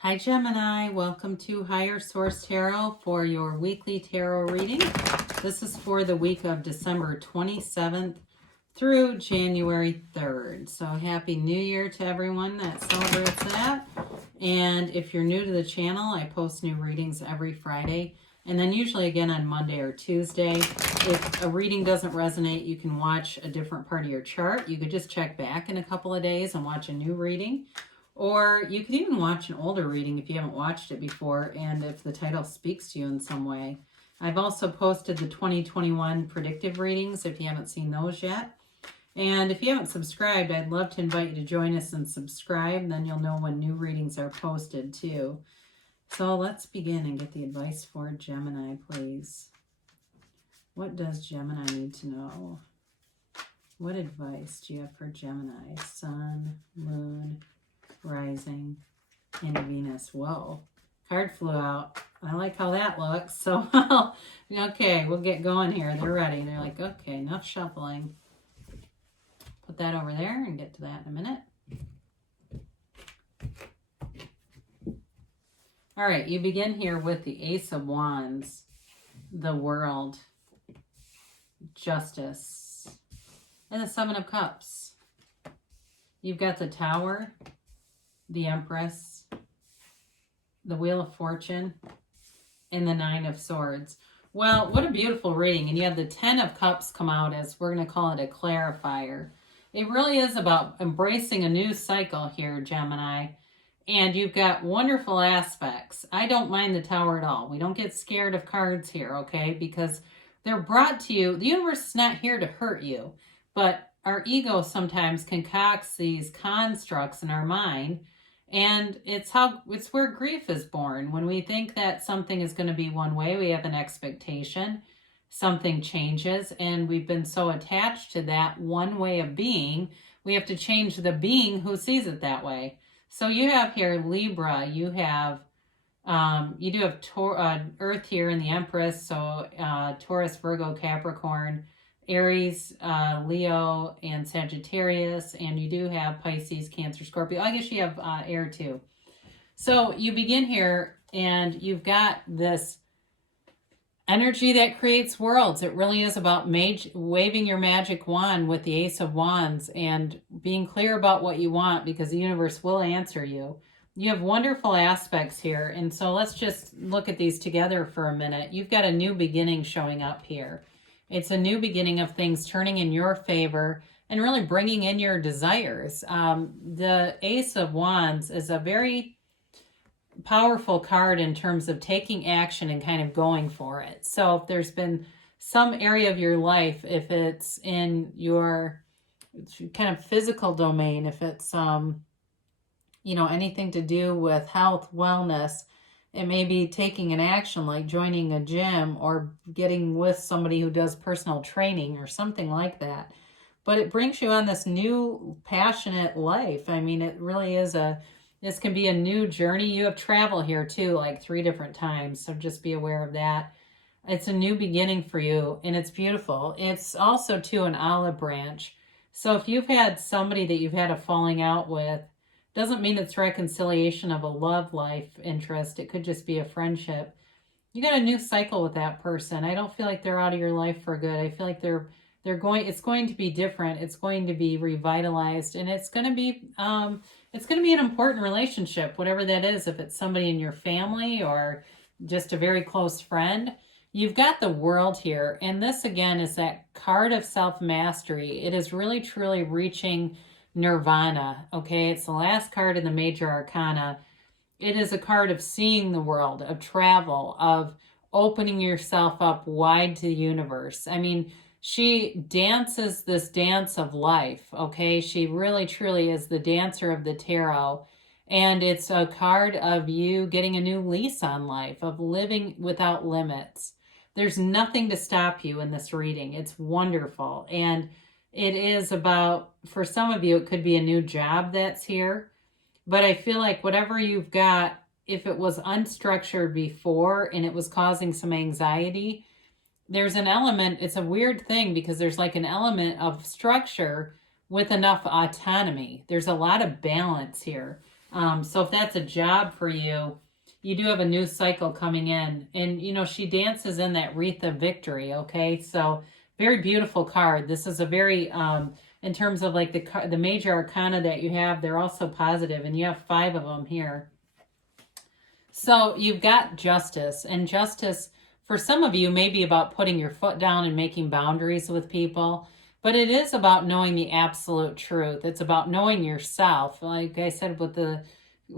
Hi Gemini, welcome to Higher Source Tarot for your weekly tarot reading. This is for the week of December 27th through January 3rd. So happy New Year to everyone that celebrates that. And if you're new to the channel, I post new readings every Friday and then usually again on Monday or Tuesday. If a reading doesn't resonate, you can watch a different part of your chart. You could just check back in a couple of days and watch a new reading. Or you could even watch an older reading if you haven't watched it before and if the title speaks to you in some way. I've also posted the 2021 predictive readings if you haven't seen those yet. And if you haven't subscribed, I'd love to invite you to join us and subscribe. Then you'll know when new readings are posted too. So let's begin and get the advice for Gemini, please. What does Gemini need to know? What advice do you have for Gemini? Sun, Moon, Rising, and Venus. Whoa, card flew out. I like how that looks. So, okay, we'll get going here. They're ready. They're like, okay, enough shuffling. Put that over there and get to that in a minute. All right, you begin here with the Ace of Wands, the World, Justice, and the Seven of Cups. You've got the Tower, the Empress, the Wheel of Fortune, and the Nine of Swords. Well, what a beautiful reading. And you have the 10 of Cups come out as, we're going to call it a clarifier. It really is about embracing a new cycle here, Gemini. And you've got wonderful aspects. I don't mind the Tower at all. We don't get scared of cards here, okay? Because they're brought to you. The universe is not here to hurt you. But our ego sometimes concocts these constructs in our mind. And it's where grief is born. When we think that something is going to be one way, we have an expectation, something changes, and we've been so attached to that one way of being, we have to change the being who sees it that way. So you have here Libra, you do have Earth here in the Empress, so Taurus, Virgo, Capricorn, Aries, Leo, and Sagittarius, and you do have Pisces, Cancer, Scorpio. I guess you have air too. So you begin here, and you've got this energy that creates worlds. It really is about waving your magic wand with the Ace of Wands and being clear about what you want, because the universe will answer you. You have wonderful aspects here, and so let's just look at these together for a minute. You've got a new beginning showing up here. It's a new beginning of things turning in your favor and really bringing in your desires. The Ace of Wands is a very powerful card in terms of taking action and kind of going for it. So if there's been some area of your life, if it's in your kind of physical domain, if it's, anything to do with health, wellness, it may be taking an action like joining a gym or getting with somebody who does personal training or something like that. But it brings you on this new passionate life. I mean, it really is this can be a new journey. You have travel here too, like 3 different times. So just be aware of that. It's a new beginning for you, and it's beautiful. It's also too an olive branch. So if you've had somebody that you've had a falling out with, doesn't mean it's reconciliation of a love life interest. It could just be a friendship. You got a new cycle with that person. I don't feel like they're out of your life for good. I feel like it's going to be different. It's going to be revitalized, and it's going to be an important relationship, whatever that is. If it's somebody in your family or just a very close friend, you've got the World here. And this again is that card of self-mastery. It is really truly reaching Nirvana, okay? It's the last card in the major arcana. It is a card of seeing the world, of travel, of opening yourself up wide to the universe. I mean, she dances this dance of life, okay? She really truly is the dancer of the tarot. And it's a card of you getting a new lease on life, of living without limits. There's nothing to stop you in this reading. It's wonderful. And it is about, for some of you, it could be a new job that's here. But I feel like whatever you've got, if it was unstructured before and it was causing some anxiety, there's an element, it's a weird thing because there's like an element of structure with enough autonomy. There's a lot of balance here. So if that's a job for you, you do have a new cycle coming in. And, you know, she dances in that wreath of victory, okay? So very beautiful card. This is a very, in terms of like the major arcana that you have, they're also positive, and you have 5 of them here. So you've got justice, and justice for some of you may be about putting your foot down and making boundaries with people, but it is about knowing the absolute truth. It's about knowing yourself. Like I said, with the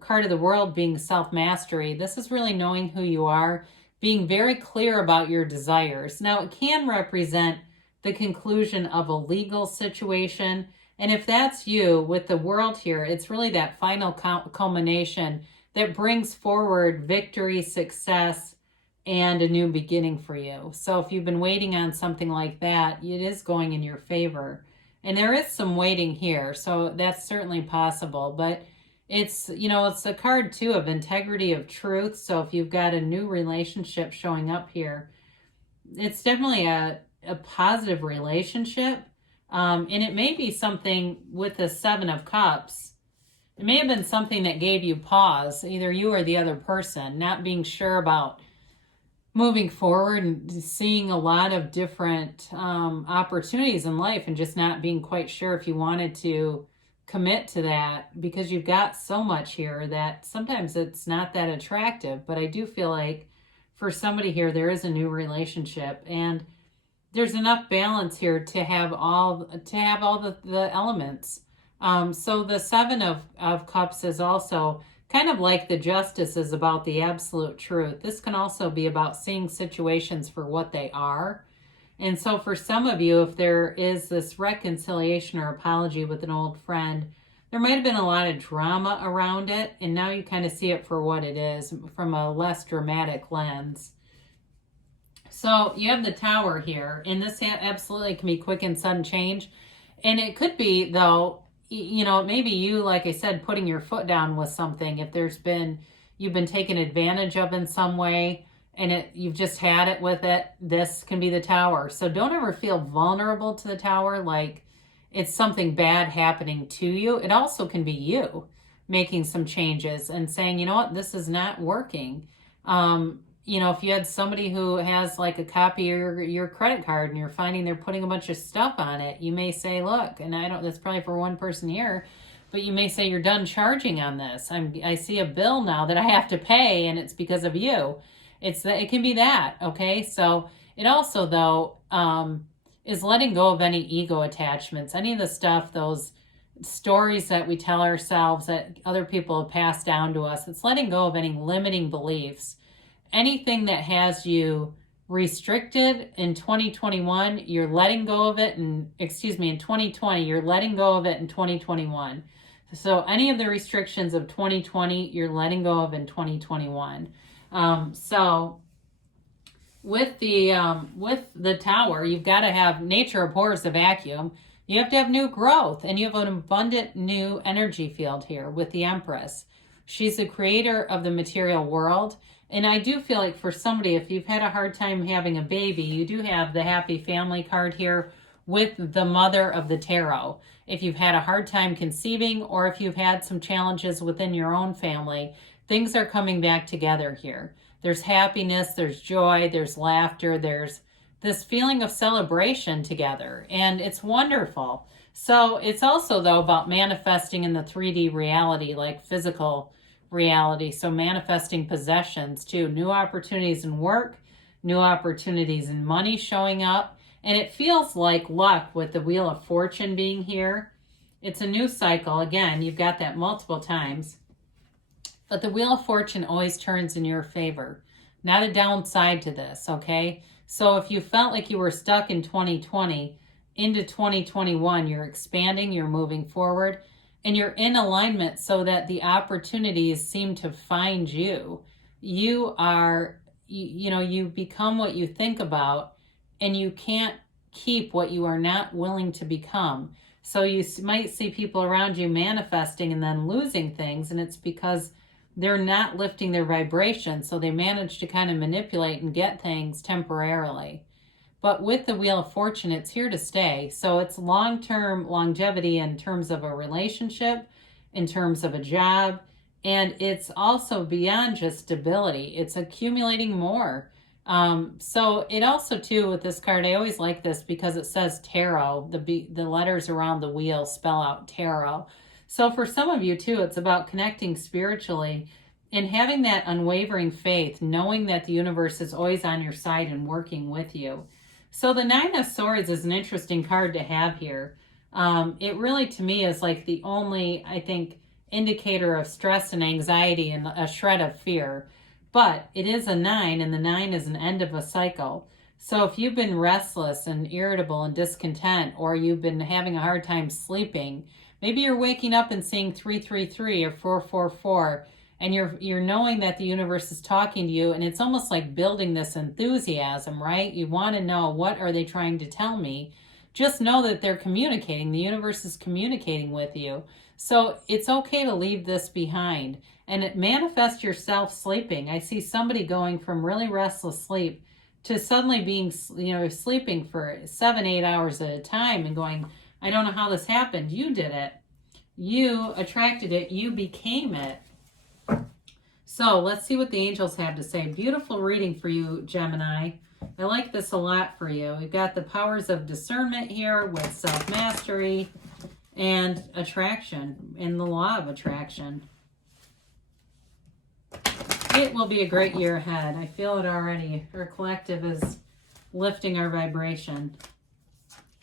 card of the world being self-mastery, this is really knowing who you are, being very clear about your desires. Now, it can represent the conclusion of a legal situation, and if that's you with the world here, it's really that final culmination that brings forward victory, success, and a new beginning for you. So if you've been waiting on something like that, it is going in your favor. And there is some waiting here, so that's certainly possible. But it's, you know, it's a card too of integrity, of truth. So if you've got a new relationship showing up here, it's definitely a positive relationship. And it may be something with the 7 of Cups. It may have been something that gave you pause, either you or the other person, not being sure about moving forward and seeing a lot of different opportunities in life and just not being quite sure if you wanted to commit to that, because you've got so much here that sometimes it's not that attractive. But I do feel like for somebody here, there is a new relationship, and there's enough balance here to have all the elements. So the 7 of Cups is also kind of like the Justice is about the absolute truth. This can also be about seeing situations for what they are. And so for some of you, if there is this reconciliation or apology with an old friend, there might have been a lot of drama around it, and now you kind of see it for what it is from a less dramatic lens. So you have the Tower here, and this absolutely can be quick and sudden change. And it could be, though, you know, maybe you, like I said, putting your foot down with something. If you've been taken advantage of in some way, and you've just had it with it, this can be the Tower. So don't ever feel vulnerable to the Tower, like it's something bad happening to you. It also can be you making some changes and saying, you know what, this is not working. You know, if you had somebody who has like a copy of your credit card and you're finding they're putting a bunch of stuff on it, you may say, look, and that's probably for one person here, but you may say, you're done charging on this. I see a bill now that I have to pay, and it's because of you. It can be that, okay? So it also, though, is letting go of any ego attachments, any of the stuff, those stories that we tell ourselves that other people have passed down to us. It's letting go of any limiting beliefs. Anything that has you restricted in 2021, you're letting go of it. In 2020, you're letting go of it in 2021. So any of the restrictions of 2020, you're letting go of in 2021. So with the Tower, you've got to have, nature abhors the vacuum. You have to have new growth, and you have an abundant new energy field here with the Empress. She's the creator of the material world. And I do feel like for somebody, if you've had a hard time having a baby, you do have the Happy Family card here with the Mother of the Tarot. If you've had a hard time conceiving, or if you've had some challenges within your own family, things are coming back together here. There's happiness, there's joy, there's laughter, there's this feeling of celebration together, and it's wonderful. So it's also, though, about manifesting in the 3D reality, like physical reality. So manifesting possessions too, new opportunities in work, new opportunities in money showing up. And it feels like luck with the Wheel of Fortune being here. It's a new cycle. Again, you've got that multiple times. But the Wheel of Fortune always turns in your favor. Not a downside to this, okay? So if you felt like you were stuck in 2020, into 2021, you're expanding, you're moving forward, and you're in alignment so that the opportunities seem to find you. You are, you become what you think about, and you can't keep what you are not willing to become. So you might see people around you manifesting and then losing things, and it's because they're not lifting their vibration, so they manage to kind of manipulate and get things temporarily. But with the Wheel of Fortune, it's here to stay. So it's long-term longevity in terms of a relationship, in terms of a job, And it's also beyond just stability. It's accumulating more. So it also too with this card, I always like this because it says tarot. The letters around the wheel spell out tarot. So for some of you too, it's about connecting spiritually and having that unwavering faith, knowing that the universe is always on your side and working with you. So the Nine of Swords is an interesting card to have here. It really, to me, is like the only, I think, indicator of stress and anxiety and a shred of fear. But it is a 9, and the 9 is an end of a cycle. So if you've been restless and irritable and discontent, or you've been having a hard time sleeping, maybe you're waking up and seeing 333 or 444, and you're knowing that the universe is talking to you, and it's almost like building this enthusiasm, right? You want to know, what are they trying to tell me? Just know that they're communicating. The universe is communicating with you. So it's okay to leave this behind and manifest yourself sleeping. I see somebody going from really restless sleep to suddenly being, sleeping for 7-8 hours at a time and going, I don't know how this happened. You did it. You attracted it. You became it. So let's see what the angels have to say. Beautiful reading for you, Gemini. I like this a lot for you. We've got the powers of discernment here with self-mastery and attraction and the law of attraction. It will be a great year ahead. I feel it already. Our collective is lifting our vibration.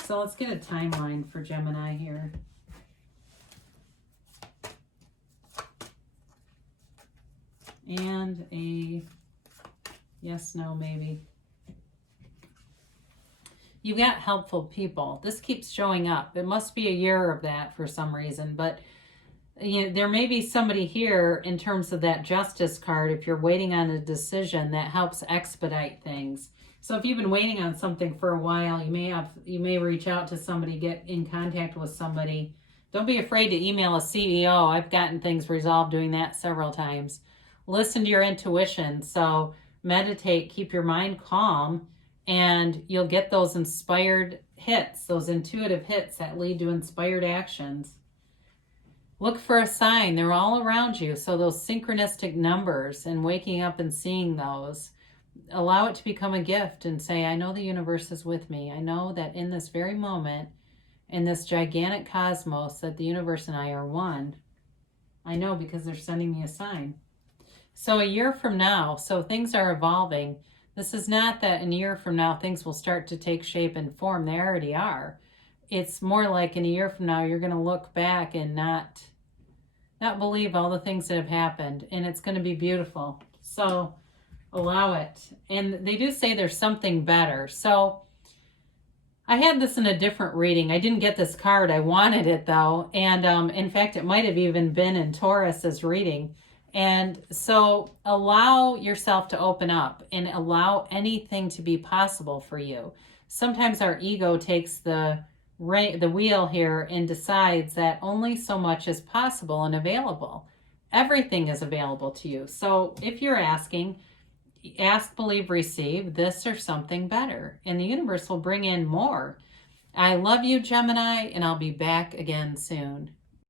So let's get a timeline for Gemini here. And a yes, no, maybe. You've got helpful people. This keeps showing up. It must be a year of that for some reason, but there may be somebody here in terms of that justice card, if you're waiting on a decision, that helps expedite things. So if you've been waiting on something for a while, you may reach out to somebody, get in contact with somebody. Don't be afraid to email a CEO. I've gotten things resolved doing that several times. Listen to your intuition. So meditate, keep your mind calm, and you'll get those inspired hits, those intuitive hits that lead to inspired actions. Look for a sign. They're all around you. So those synchronistic numbers and waking up and seeing those, allow it to become a gift and say, I know the universe is with me. I know that in this very moment, in this gigantic cosmos, that the universe and I are one. I know because they're sending me a sign. So a year from now, so things are evolving. This is not that in a year from now things will start to take shape and form. They already are. It's more like in a year from now you're going to look back and not believe all the things that have happened, and it's going to be beautiful. So allow it. And they do say there's something better. So I had this in a different reading. I didn't get this card. I wanted it though. And in fact, it might have even been in Taurus's reading. And so allow yourself to open up and allow anything to be possible for you. Sometimes our ego takes the wheel here and decides that only so much is possible and available. Everything is available to you. So if you're asking, ask, believe, receive this or something better, and the universe will bring in more. I love you, Gemini, and I'll be back again soon.